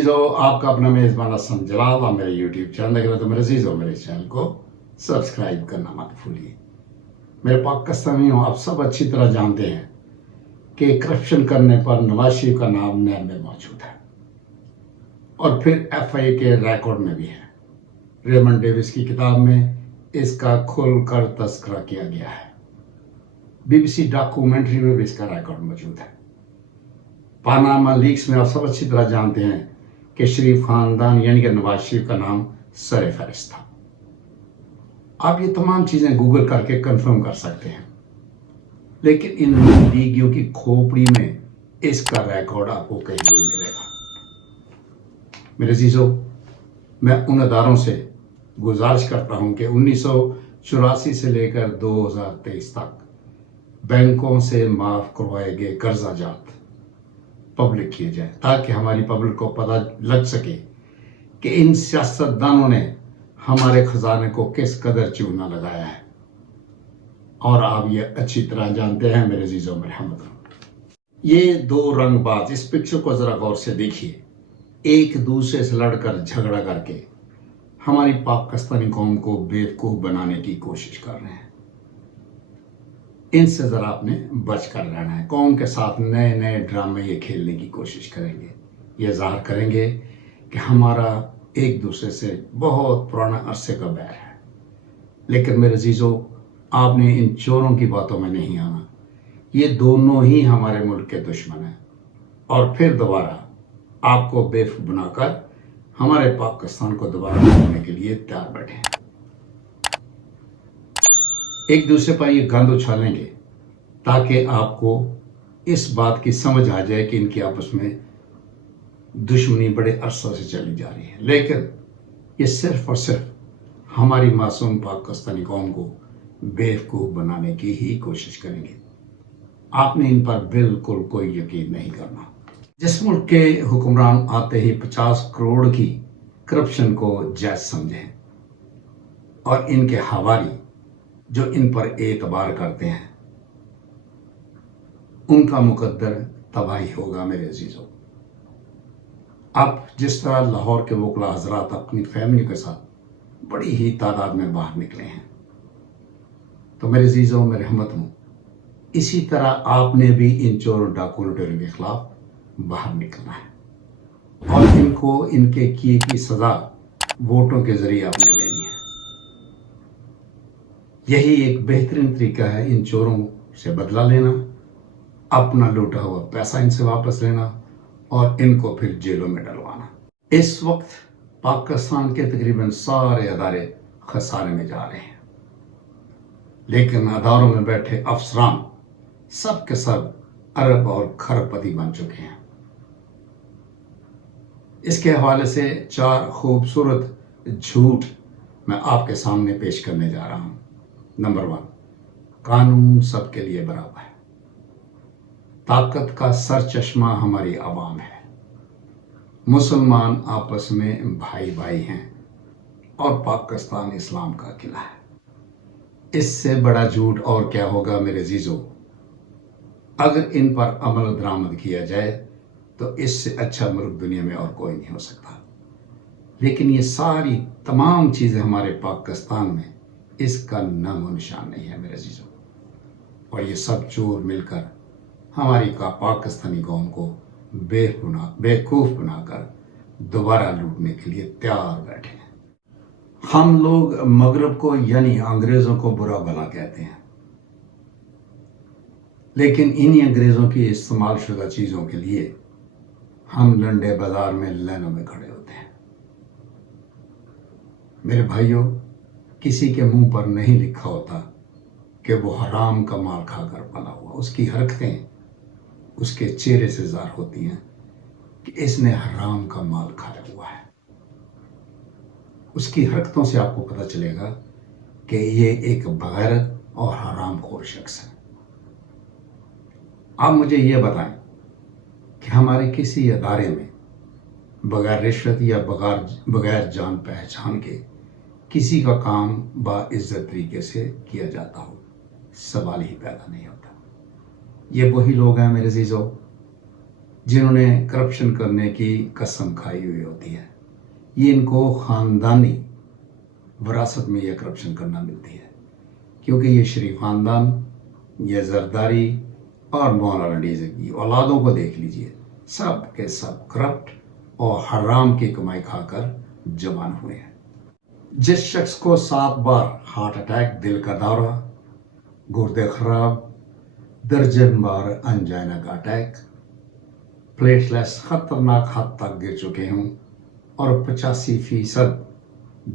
अजीज़ो, आपका अपना मेज़बान असम जलाल और मेरे यूट्यूब चैनल देख रहे तो मेरे अजीज़ो, मेरे चैनल को सब्सक्राइब करना मत भूलिए। मेरे पाकिस्तानियों, आप सब अच्छी तरह जानते हैं कि करप्शन करने पर नवाज शरीफ का नाम नैब में मौजूद है और फिर FIA के रिकॉर्ड में भी है। रेमंड डेविस की किताब में इसका खुलकर तस्करा किया गया है। BBC डॉक्यूमेंट्री में भी इसका रिकॉर्ड मौजूद है। पानामा लीक्स में आप सब अच्छी तरह जानते हैं कि शरीफ खानदान यानी कि नवाज शरीफ का नाम सर फहरिस्त था। आप ये तमाम चीज़ें गूगल करके कंफर्म कर सकते हैं, लेकिन इन लीगियों की खोपड़ी में इसका रिकॉर्ड आपको कहीं नहीं मिलेगा। मेरे अजीजों, मैं उन अदारों से गुजारिश करता हूं कि 1984 से लेकर 2023 तक बैंकों से माफ करवाए गए कर्जा जात पब्लिक किए जाए, ताकि हमारी पब्लिक को पता लग सके कि इन सियासतदानों ने हमारे खजाने को किस कदर चूना लगाया है। और आप ये अच्छी तरह जानते हैं मेरे अजीजों, मेरे हमदों, ये दो रंगबाज, इस पिक्चर को जरा गौर से देखिए, एक दूसरे से लड़कर झगड़ा करके हमारी पाकिस्तानी कौम को बेवकूफ बनाने की कोशिश कर रहे हैं। इनसे जरा आपने बचकर रहना है। कौम के साथ नए नए ड्रामे ये खेलने की कोशिश करेंगे, ये जाहिर करेंगे कि हमारा एक दूसरे से बहुत पुराना अरसे का बैर है। लेकिन मेरे अजीजों, आपने इन चोरों की बातों में नहीं आना। ये दोनों ही हमारे मुल्क के दुश्मन हैं और फिर दोबारा आपको बेवकूफ बनाकर हमारे पाकिस्तान को दोबारा बनाने के लिए तैयार बैठे हैं। एक दूसरे पर ये गंद उछालेंगे ताकि आपको इस बात की समझ आ जाए कि इनकी आपस में दुश्मनी बड़े अरसों से चली जा रही है। लेकिन ये सिर्फ और सिर्फ हमारी मासूम पाकिस्तानी कौम को बेवकूफ़ बनाने की ही कोशिश करेंगे। आपने इन पर बिल्कुल कोई यकीन नहीं करना। जिस मुल्क के हुक्मरान आते ही 50 करोड़ की करप्शन को जायज समझें और इनके हवारी जो इन पर एतबार करते हैं, उनका मुकद्दर तबाही होगा। मेरे अजीजों, आप जिस तरह लाहौर के वकला हजरात अपनी फैमिली के साथ बड़ी ही तादाद में बाहर निकले हैं, तो मेरे अजीजों, मेरे हमदों, इसी तरह आपने भी इन चोरों डाकू लुटेरों के खिलाफ बाहर निकलना है और इनको इनके किए की सजा वोटों के जरिए आपने लेनी है। यही एक बेहतरीन तरीका है इन चोरों से बदला लेना, अपना लूटा हुआ पैसा इनसे वापस लेना और इनको फिर जेलों में डलवाना। इस वक्त पाकिस्तान के तकरीबन सारे अदारे खसारे में जा रहे हैं, लेकिन अदारों में बैठे अफसरान सब के सब अरब और खरबपति बन चुके हैं। इसके हवाले से 4 खूबसूरत झूठ मैं आपके सामने पेश करने जा रहा हूं। नंबर 1, कानून सबके लिए बराबर है। ताकत का सर चश्मा हमारी आवाम है। मुसलमान आपस में भाई भाई हैं और पाकिस्तान इस्लाम का किला है। इससे बड़ा झूठ और क्या होगा मेरे अजीजों। अगर इन पर अमल दरामद किया जाए तो इससे अच्छा मुल्क दुनिया में और कोई नहीं हो सकता। लेकिन ये सारी तमाम चीज़ें हमारे पाकिस्तान में इसका नामो निशान नहीं है मेरे अजीजों, और ये सब चोर मिलकर हमारी पाकिस्तानी कौम को बेवकूफ़ बनाकर दोबारा लूटने के लिए तैयार बैठे हैं। हम लोग मगरब को यानी अंग्रेज़ों को बुरा भला कहते हैं, लेकिन इन्हीं अंग्रेज़ों की इस्तेमाल शुदा चीज़ों के लिए हम लंडे बाजार में लाइनों में खड़े होते हैं। मेरे भाइयों, किसी के मुंह पर नहीं लिखा होता कि वो हराम का माल खाकर पला हुआ। उसकी हरकतें उसके चेहरे से ज़ाहिर होती हैं कि इसने हराम का माल खाया हुआ है। उसकी हरकतों से आपको पता चलेगा कि ये एक बगैरत और हरामखोर शख्स है। आप मुझे ये बताएं कि हमारे किसी अदारे में बगैर रिश्वत या बगैर जान पहचान के किसी का काम बाइज्जत तरीके से किया जाता हो? सवाल ही पैदा नहीं होता। ये वही लोग हैं मेरे अजीजों جنہوں نے کرپشن کرنے کی قسم کھائی ہوئی ہوتی ہے، یہ ان کو خاندانی وراثت میں یہ کرپشن کرنا ملتی ہے، کیونکہ یہ شریف خاندان، یہ زرداری اور مولانا ڈیزل کی اولادوں کو دیکھ لیجئے، سب کے سب کرپٹ اور حرام کی کمائی کھا کر جوان ہوئے ہیں۔ جس شخص کو 7 بار ہارٹ اٹیک، دل کا دورہ، گردے خراب، درجن بار انجائنا کا اٹیک، پلیٹلیٹس خطرناک حد تک گر چکے ہوں اور 85%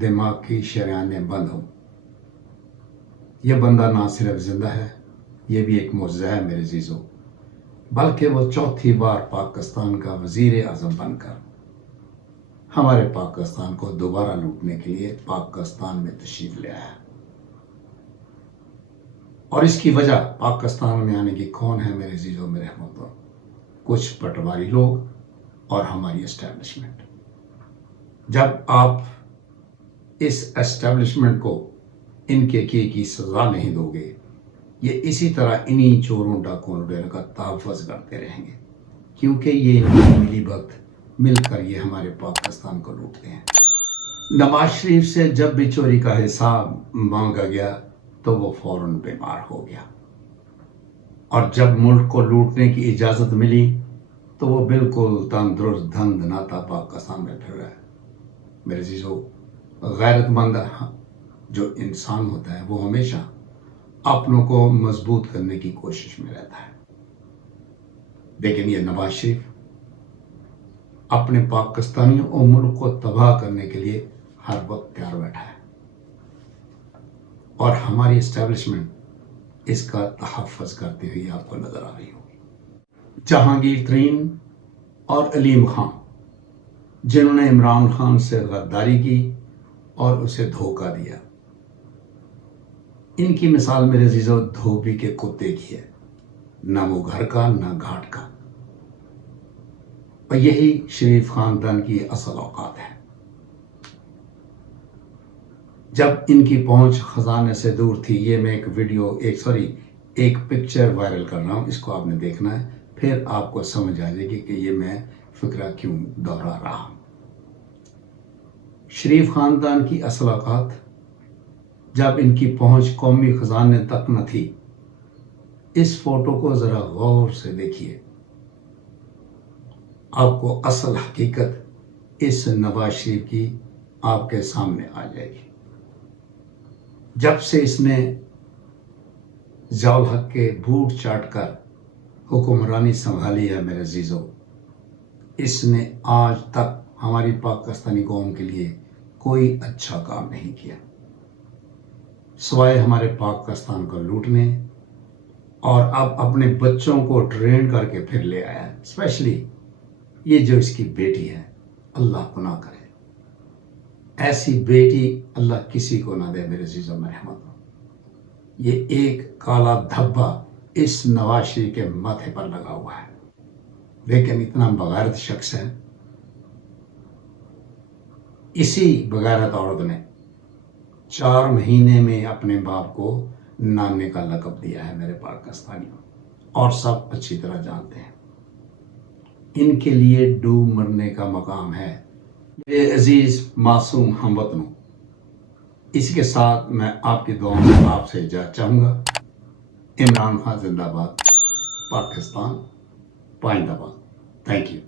دماغ کی شریانیں بند ہوں، یہ بندہ نہ صرف زندہ ہے، یہ بھی ایک معجزہ ہے میرے عزیزوں، بلکہ وہ 4تھی بار پاکستان کا وزیر اعظم بن کر ہمارے پاکستان کو دوبارہ لوٹنے کے لیے پاکستان میں تشریف لے آیا۔ اور اس کی وجہ پاکستان میں آنے کی کون ہے میرے عزیزوں، میرے ہموطنوں؟ کچھ پٹواری لوگ اور ہماری اسٹیبلشمنٹ۔ جب آپ اس اسٹیبلشمنٹ کو ان کے کیے کی سزا نہیں دو گے، یہ اسی طرح انہی چوروں ڈاکوں لٹیروں کا تحفظ کرتے رہیں گے، کیونکہ یہ ملی وقت مل کر یہ ہمارے پاکستان کو لوٹتے ہیں۔ نواز شریف سے جب بھی چوری کا حساب مانگا گیا تو وہ فوراً بیمار ہو گیا، اور جب ملک کو لوٹنے کی اجازت ملی تو وہ بالکل تندرست دھند ناتا پاکستان میں پھر رہا ہے۔ میرے عزیزو، غیرت مند جو انسان ہوتا ہے وہ ہمیشہ اپنوں کو مضبوط کرنے کی کوشش میں رہتا ہے، لیکن یہ نواز شریف اپنے پاکستانیوں اور ملک کو تباہ کرنے کے لیے ہر وقت تیار بیٹھا ہے، اور ہماری اسٹیبلشمنٹ اس کا تحفظ کرتے ہوئے آپ کو نظر آ رہی ہوگی۔ جہانگیر ترین اور علیم خان، جنہوں نے عمران خان سے غداری کی اور اسے دھوکہ دیا، ان کی مثال میرے عزیزو دھوبی کے کتے کی ہے، نہ وہ گھر کا نہ گھاٹ کا، اور یہی شریف خاندان کی اصل اوقات ہے۔ جب ان کی پہنچ خزانے سے دور تھی، یہ میں ایک پکچر وائرل کر رہا ہوں، اس کو آپ نے دیکھنا ہے، پھر آپ کو سمجھ آ جائے گی کہ یہ میں فکرہ کیوں دہرا رہا ہوں۔ شریف خاندان کی اصل اوقات، جب ان کی پہنچ قومی خزانے تک نہ تھی۔ اس فوٹو کو ذرا غور سے دیکھیے، آپ کو اصل حقیقت اس نواز شریف کی آپ کے سامنے آ جائے گی۔ جب سے اس نے ضیاء الحق کے بوٹ چاٹ کر حکمرانی سنبھالی ہے میرے عزیزو، اس نے آج تک ہماری پاکستانی قوم کے لیے کوئی اچھا کام نہیں کیا، سوائے ہمارے پاکستان کو لوٹنے، اور اب اپنے بچوں کو ٹرین کر کے پھر لے آیا، اسپیشلی یہ جو اس کی بیٹی ہے، اللہ کو نہ کرے، ایسی بیٹی اللہ کسی کو نہ دے میرے عزیزو، میرے ہموطنو۔ یہ ایک کالا دھبا اس نواز شریف کے ماتھے پر لگا ہوا ہے، لیکن اتنا بغیرت شخص ہے، اسی بغیرت عورت نے 4 مہینے میں اپنے باپ کو نانے کا لقب دیا ہے میرے پاکستانیوں، اور سب اچھی طرح جانتے ہیں، ان کے لیے ڈوب مرنے کا مقام ہے۔ میرے عزیز معصوم ہم وطنوں، اسی کے ساتھ میں آپ کی دعاؤں میں آپ سے اجازت چاہوں گا۔ عمران خان زندہ باد، پاکستان پائندہ باد۔ Thank you.